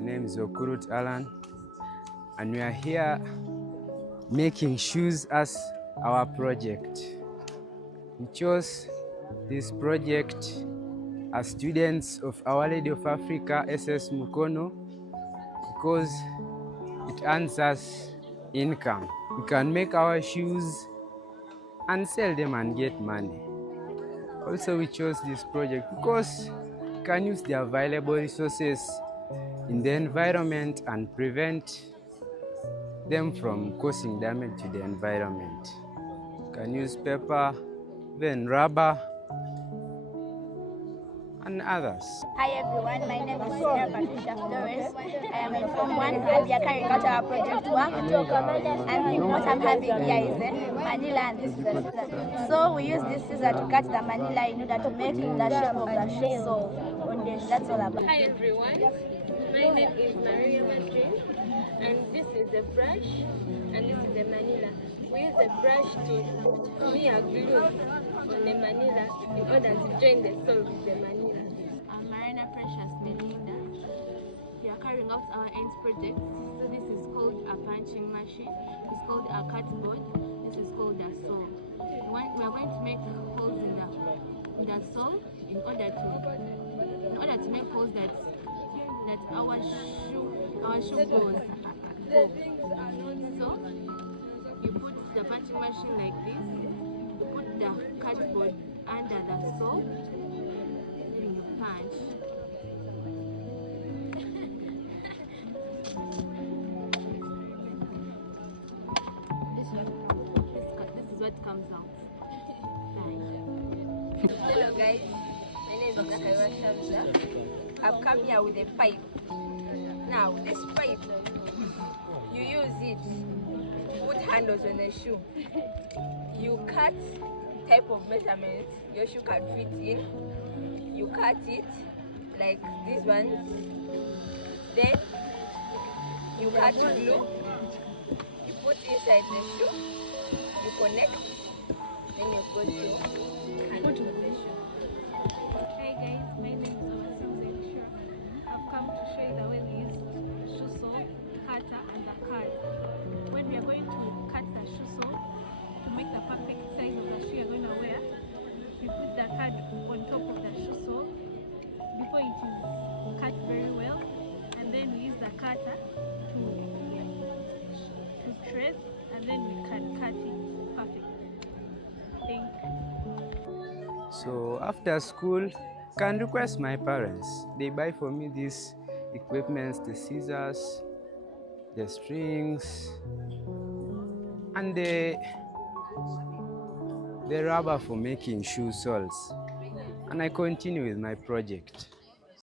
My name is Okurut Alan, and we are here making shoes as our project. We chose this project as students of Our Lady of Africa SS Mukono because it earns us income. We can make our shoes and sell them and get money. Also, we chose this project because we can use the available resources in the environment and prevent them from causing damage to the environment. You can use paper, then rubber, and others. Hi everyone, my name is Patricia Flores. I am in Form 1 and we are carrying out our project work. And what I'm having here is a manila and this is a scissor. So we use this scissor to cut the manila in order to make the shape of the shoe. So that's all about. Hi everyone, my name is Maria Madrid and this is the brush and this is the manila. We use the brush to smear glue on the manila in order to join the sole with the manila. I'm Marina Precious Belinda. We are carrying out our ends project. So this is called a punching machine. It's called a cutboard. This is called a saw. We are going to make holes in the saw in order to make holes that our shoe goes. So you put the punching machine like this. You put the cutboard under the saw. Then you punch. This is what comes out. Hello guys, my name is Zakaria Shamsa. I've come here with a pipe. Now this pipe, you use it to put handles on the shoe. You cut type of measurement your shoe can fit in. You cut it like this one. Then you cut glue. You put inside the shoe. You connect. Then you go to hand of the shoe. Hi guys, my name is Susan. I've come to show you the way we use shoe saw, cutter and the card. When we are going to cut the shoe saw to make the perfect size of the shoe you're going to wear, we put the card on top of the shoe saw before it is cut very well, and then we use the cutter to trace, and then we can cut it perfect. Thank you. So after school, can request my parents. They buy for me these equipments, the scissors, the strings, and the rubber for making shoe soles. And I continue with my project.